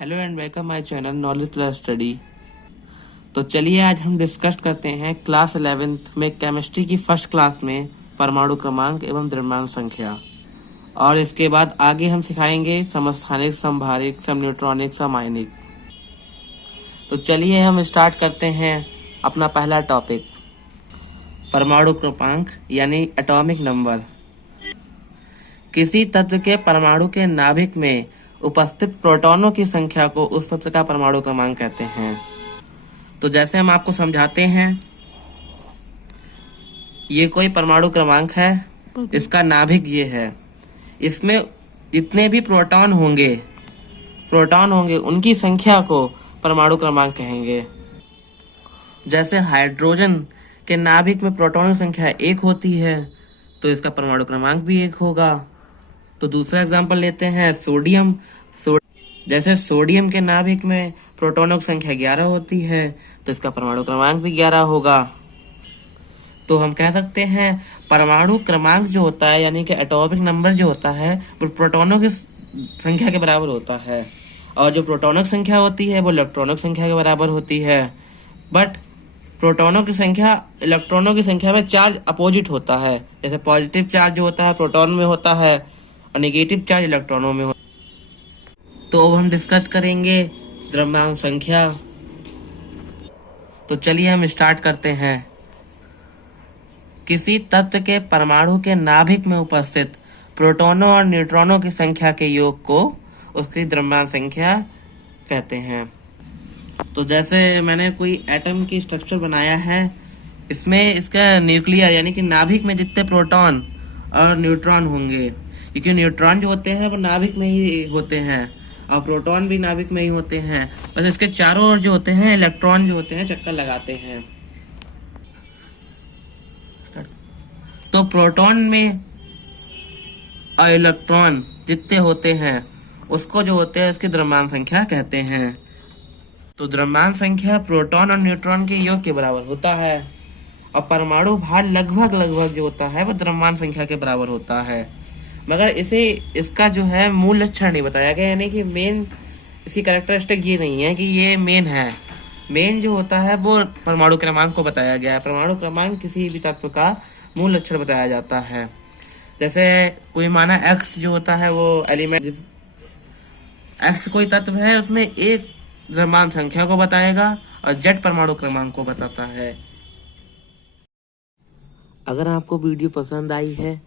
Hello and welcome my channel knowledge plus study. तो चलिए आज हम डिस्कस करते हैं क्लास 11th में केमिस्ट्री की फर्स्ट क्लास में परमाणु क्रमांक एवं द्रव्यमान संख्या। और इसके बाद आगे हम सिखाएंगे समस्थानिक, समभारिक, समन्यूट्रॉनिक, समायनिक। तो चलिए हम स्टार्ट करते हैं अपना पहला टॉपिक, परमाणु क्रमांक यानी एटॉमिक नंबर। किसी तत्व के परमाणु के नाभिक में उपस्थित प्रोटॉनों की संख्या को उस तत्व का परमाणु क्रमांक कहते हैं। तो जैसे हम आपको समझाते हैं, ये कोई परमाणु क्रमांक है, इसका नाभिक ये है, इसमें जितने भी प्रोटॉन होंगे उनकी संख्या को परमाणु क्रमांक कहेंगे। जैसे हाइड्रोजन के नाभिक में प्रोटॉनों की संख्या 1 होती है तो इसका परमाणु क्रमांक भी 1 होगा। तो दूसरा एग्जांपल लेते हैं सोडियम। जैसे सोडियम के नाभिक में प्रोटॉनों की संख्या 11 होती है तो इसका परमाणु क्रमांक भी 11 होगा। तो हम कह सकते हैं परमाणु क्रमांक जो होता है यानी कि एटॉमिक नंबर जो होता है वो प्रोटॉनों की संख्या के बराबर होता है, और जो प्रोटॉनों की संख्या होती है वो इलेक्ट्रॉनों की संख्या के बराबर होती है। बट प्रोटॉनों की संख्या इलेक्ट्रॉनों की संख्या में चार्ज अपोजिट होता है। जैसे पॉजिटिव चार्ज जो होता है प्रोटॉन में होता है और नेगेटिव चार्ज इलेक्ट्रॉनों में होता है। तो अब हम डिस्कस करेंगे द्रव्यमान संख्या। तो चलिए हम स्टार्ट करते हैं। किसी तत्व के परमाणु के नाभिक में उपस्थित प्रोटॉनों और न्यूट्रॉनों की संख्या के योग को उसकी द्रव्यमान संख्या कहते हैं। तो जैसे मैंने कोई एटम की स्ट्रक्चर बनाया है, इसमें इसका न्यूक्लियर यानी कि नाभिक में जितने प्रोटॉन और न्यूट्रॉन होंगे, क्योंकि न्यूट्रॉन जो होते हैं वो नाभिक में ही होते हैं और प्रोटॉन भी नाभिक में ही होते हैं, बस इसके चारों ओर जो होते हैं इलेक्ट्रॉन जो होते हैं चक्कर लगाते हैं। तो प्रोटॉन में और इलेक्ट्रॉन जितने होते हैं उसको जो होते हैं इसकी द्रव्यमान संख्या कहते हैं। तो द्रव्यमान संख्या प्रोटॉन और न्यूट्रॉन के योग के बराबर होता है, और परमाणु भार लगभग जो होता है वो द्रव्यमान संख्या के बराबर होता है। मगर इसका जो है मूल लक्षण नहीं बताया गया, यानी कि मेन इसकी कैरेक्टरिस्टिक ये नहीं है कि ये मेन है। मेन जो होता है वो परमाणु क्रमांक को बताया गया है। परमाणु क्रमांक किसी भी तत्व का मूल लक्षण बताया जाता है। जैसे कोई माना एक्स जो होता है वो एलिमेंट, एक्स कोई तत्व है, उसमें एक द्रव्यमान संख्या को बताएगा और जेड परमाणु क्रमांक को बताता है। अगर आपको वीडियो पसंद आई है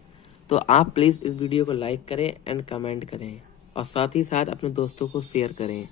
तो आप प्लीज़ इस वीडियो को लाइक करें एंड कमेंट करें, और साथ ही साथ अपने दोस्तों को शेयर करें।